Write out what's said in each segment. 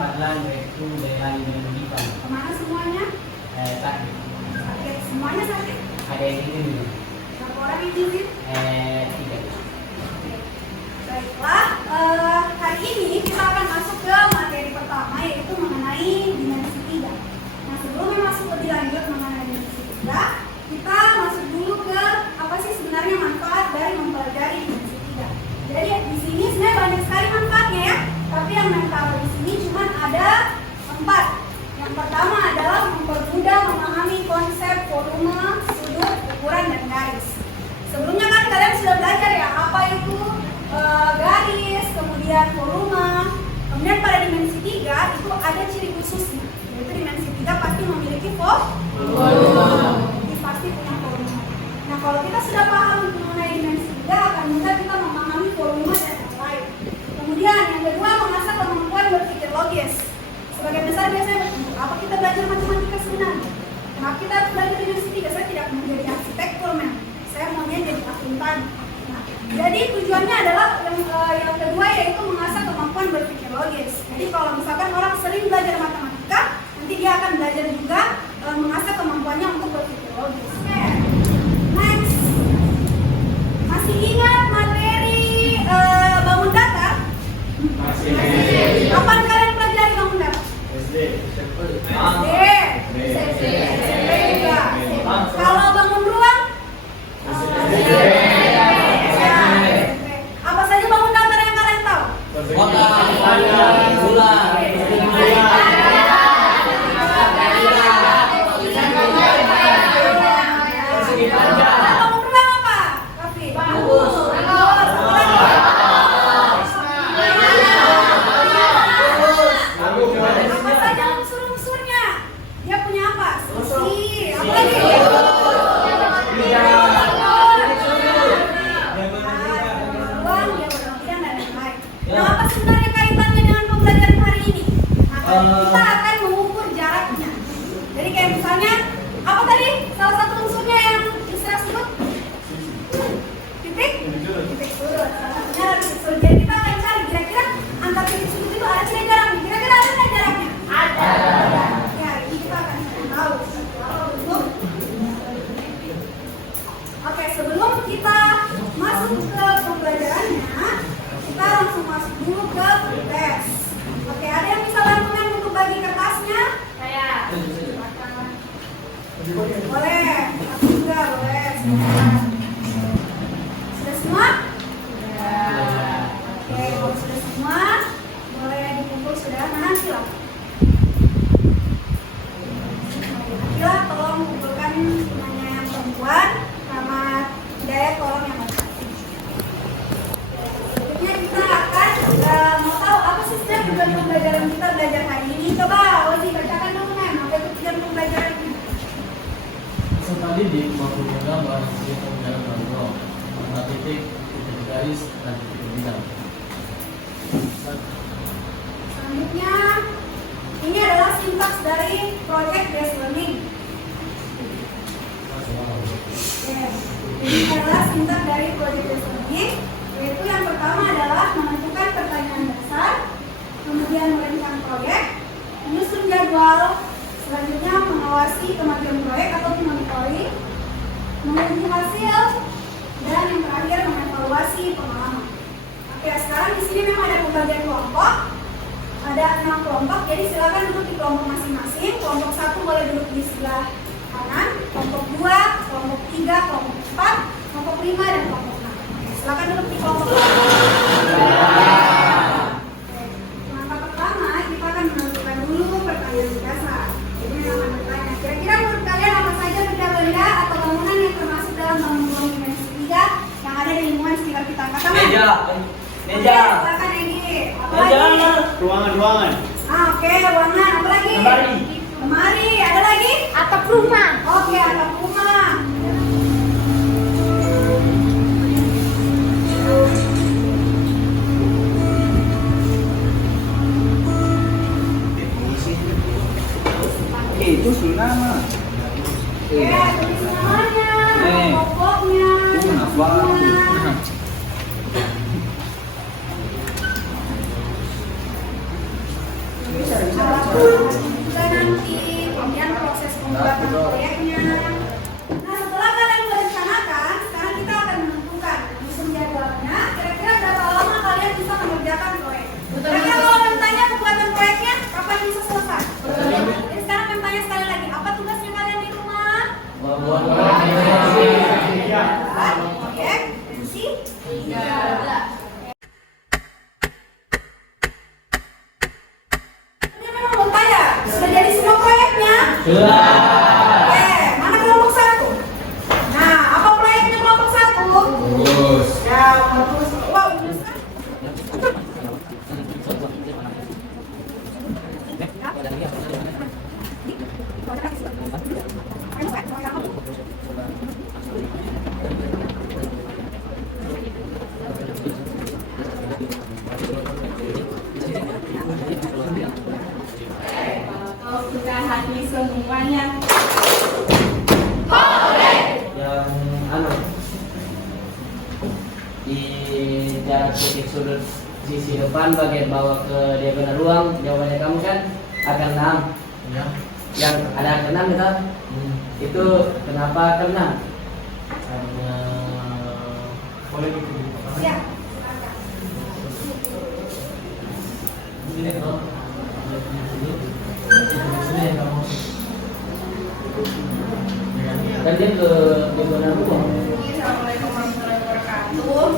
Fadlan, Restu, Leilani, dan Diva. Kemana semuanya? Sakit. Sakit. Semuanya sakit? Ada yang ini. Berapa orang yang izin? 3. Baiklah, hari ini kita akan masuk ke materi pertama, yaitu mengenai dimensi 3. Nah, sebelumnya masuk lebih lanjut mengenai dimensi 3, kita masuk dulu ke apa sih sebenarnya manfaat dari mempelajari dimensi 3. Jadi di sini sebenarnya banyak sekali manfaatnya ya, tapi yang mental di sini cuma ada 4. Yang pertama adalah mempermudah memahami konsep volume, sudut, ukuran, dan garis. Sebelumnya kan kalian sudah belajar ya apa itu garis, kemudian volume. Kemudian pada dimensi 3 itu ada ciri khususnya, yaitu dimensi 3 pasti memiliki volume. Jadi pasti punya volume. Nah, kalau kita sudah paham mengenai dimensi 3, akan mudah kita memahami volume dan lain. Kemudian yang kedua, mengasah kemampuan berpikir logis. Sebagai besar biasanya bertemu, apa kita belajar matematika sebenarnya? Kenapa kita harus belajar dimensi 3? Saya tidak mau jadi arsitektur, saya maunya jadi akuntan. Nah, jadi tujuannya adalah yang kedua, yaitu mengasah kemampuan berpikir logis. Jadi kalau misalkan orang sering belajar matematika, nanti dia akan belajar juga mengasah kemampuannya untuk berpikir logis. Next, masih ingat materi bangun datar? Masih. Kapan kalian pelajari bangun datar? SD. SMP juga. Kalau bangun ruang? Apa saja bangun datar yang kalian tahu? Kota, bulan, bangun ruang apa? Raffi? Bagus. Apa saja unsur-unsurnya? Dia punya apa? Sisi. Apa lagi? Nah, apa sebenarnya kaitannya dengan pembelajaran hari ini? Nah, kita akan mengukur jaraknya. Jadi kayak misalnya, apa tadi? Salah satu unsurnya yang Isra sebut? Titik? Titik sudut. Salah satunya adalah titik sudut. Jadi kita akan cari kira-kira antar titik sudut itu ada tidak jaraknya? Kira-kira ada tidak jaraknya? Ada. Ya, ini kita akan cari tahu. Oke, sebelum kita masuk ke pembelajarannya, kita langsung masuk dulu ke tes. Oke, ada yang bisa bantuin untuk bagi kertasnya? Saya. Boleh. Aku juga boleh. Sudah semua? Oke, kalau sudah semua, boleh dikumpul sudah. Nah, nantilah. Nantilah, tolong kumpulkan temannya yang perempuan sama Hidayat tolong yang laki-laki. Selanjutnya kita akan mau tahu apa sih sebenarnya tujuan pembelajaran kita belajar hari ini. Coba Ozi bacakan dulu apa itu tujuan pembelajarannya. Peserta didik mampu menggambar hasil pembelajaran manual, warna titik, titik garis, dan titik bidang. Selanjutnya ini adalah sintaks dari project based learning. Ini adalah sintaks dari project based learning, yaitu yang pertama adalah menentukan pertanyaan dasar, kemudian merancang proyek, menyusun jadwal, selanjutnya mengawasi kemajuan proyek atau monitoring, menguji hasil, dan yang terakhir mengevaluasi pengalaman. Oke, sekarang di sini memang ada pembagian kelompok, ada 6 kelompok, jadi silakan duduk di kelompok masing-masing. Kelompok 1 boleh duduk di sebelah kanan, kelompok 2, kelompok 3, kelompok 4, kelompok 5, dan kelompok 6. Silakan duduk di kelompok. Langkah pertama kita akan menentukan dulu pertanyaan dasar. Jadi memang bertanya, kira-kira menurut kalian apa saja benda-benda atau bangunan yang termasuk dalam bangunan dimensi 3 yang ada di lingkungan sekitar kita? Katakan. meja. Silakan Egi. Apa lagi? Ruangan. Oke, ruangan. Apa lagi? Lemari. Ada lagi? Atap rumah. Oke, atap rumah. Itu nama. Ya, tulis namanya, pokoknya. Kenapa? Bisa juga nanti, kemudian proses pembuatan proyeknya. Nah, setelah kalian merencanakan, sekarang kita akan menentukan musim jadwalnya. Kira-kira berapa lama kalian bisa mengerjakan proyek? Kira-kira kalau bertanya pembuatan proyeknya, kapan bisa selesai? Jadi sekarang saya tanya sekali lagi, apa tugasnya kalian di rumah? Membuat Proyek, tensi, memang mau tanya, sudah jadi semua proyeknya? sudah. Oke, mana kelompok satu? Nah, apa proyeknya kelompok satu? Bagus. Ya, bagus. Wow, bagus. Kalau sudah habis semuanya, Yang di jarak titik sudut sisi depan bagian bawah ke diagonal ruang, jawabannya kamu kan akan 6. Ya. Yang ada angka 6 gitu. Itu kenapa ke 6? Karena boleh gitu. Ya. Sini kan. Sini ya kamu. Kan dia ke diagonal ruang. Assalamualaikum warahmatullahi wabarakatuh.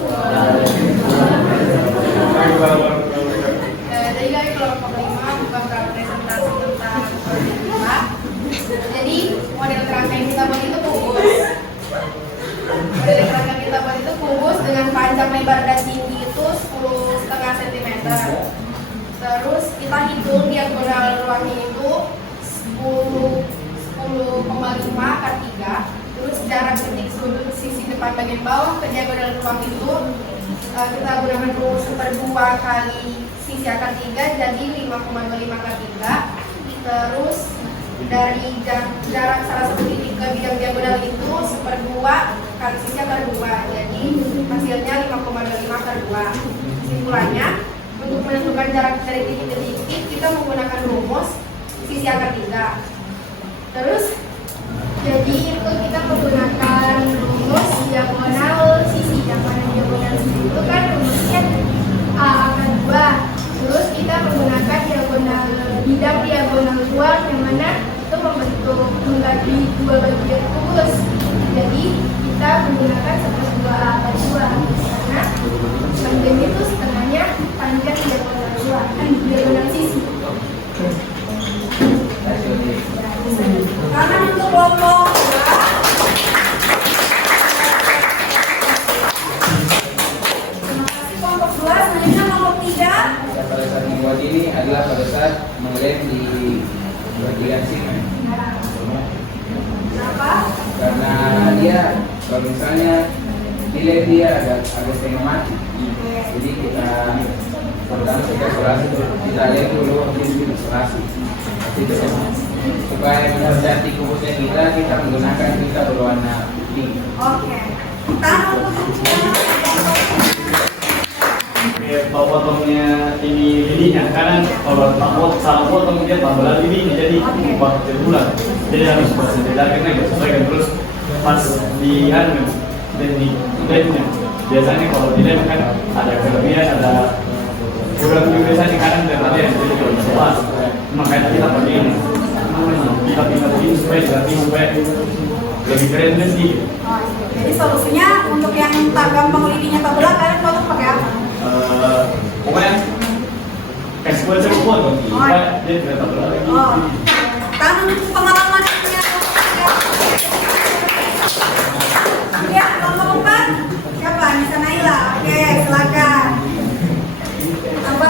Jadi dari kelompok 5 bukan presentasi tentang proyek kita. Jadi model kerangka yang kita buat itu kubus. Model kerangka kita buat itu kubus dengan panjang, lebar, dan tinggi itu 10,5 cm. Terus kita hitung diagonal ruangnya itu 10,5 akar 3. Terus jarak titik sudut sisi depan bagian bawah ke diagonal ruang itu kita gunakan rumus 1/2 kali sisi akar 3 jadi 5,25 akar 3. Terus dari jarak salah satu titik ke bidang diagonal itu 1/2 kali sisi akar 2 jadi hasilnya 5,25 akar 2. Kesimpulannya, untuk menentukan jarak dari titik ke titik kita menggunakan rumus sisi akar 3. Terus jadi itu kita menggunakan rumus diagonal sisi. Yang mana diagonal sisi itu kan rumusnya A akar 2. Terus kita menggunakan diagonal bidang diagonal ruang yang mana itu membentuk membagi dua bagian kubus. Jadi kita menggunakan 1/2 akar 2 karena panjangnya itu setengahnya panjang diagonal ruang diagonal sisi. Karena untuk kelompok terima kasih kelompok 2, selanjutnya kelompok 3. Ya, pada saat membuat ini adalah pada saat mengelem di bagian sini. Kenapa? Karena dia kalau misalnya dilem dia agak setengah mati. Jadi kita pertama kita isolasi dulu, kita lem dulu habis isolasi. Itu supaya menjadi kubusnya kita menggunakan filter berwarna pink. Oke. Tangan untuk Kalau potongnya ini lininya, karena kalau salah potong dia tambah lininya jadi buat bulan. Jadi harus berbeda karena sesuaikan terus pas di dan di lemnya. Biasanya kalau di lem kan ada kelebihan, ada kurang biasanya kadang terlalu jadi kalau bisa pas. Makanya kita pakai ini. Kita pindah begini supaya lebih keren sih. jadi solusinya untuk yang tak gampang lidinya tak belah, kalian potong pakai apa? Pokoknya kasih buat coba potong, supaya dia tidak terlalu lagi. Oh, tangan untuk pengalaman punya. Ya, kelompok 4 siapa? Nisa Naila. Oke, silakan. Apa?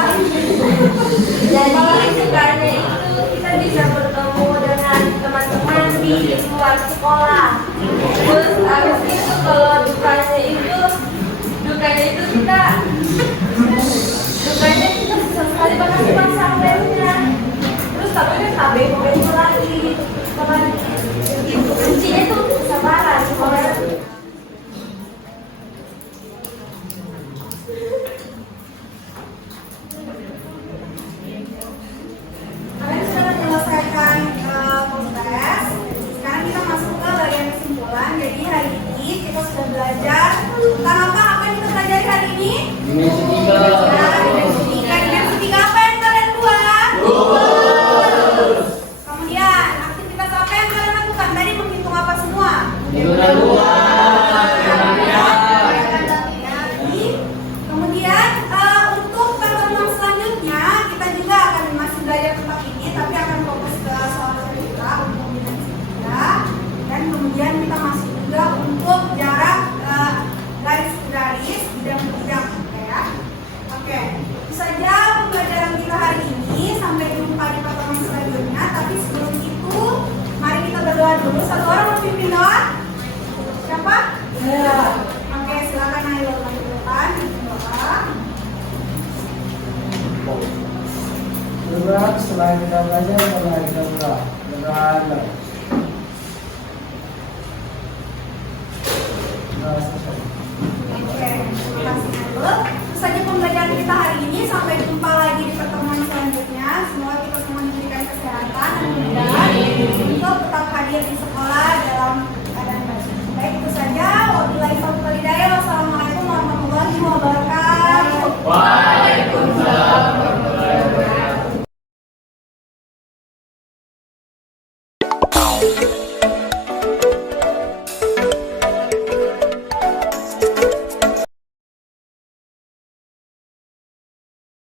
Jadi sukanya itu kita bisa bertemu dengan teman-teman di luar sekolah. Terus habis itu kalau dukanya itu kita susah sekali banget pasang lemnya. Terus tapi kan KB itu lagi kapan itu kuncinya itu kesabaran soalnya. dulu. Satu orang mau pimpin doang? Siapa? Oke, silakan ayo lanjutkan. Bapak. Gerak setelah kita belajar, setelah kita gerak. Gerak. Oke, terima kasih Nailul. Itu saja pembelajaran kita hari ini. Sampai jumpa lagi di pertemuan selanjutnya. Semoga kita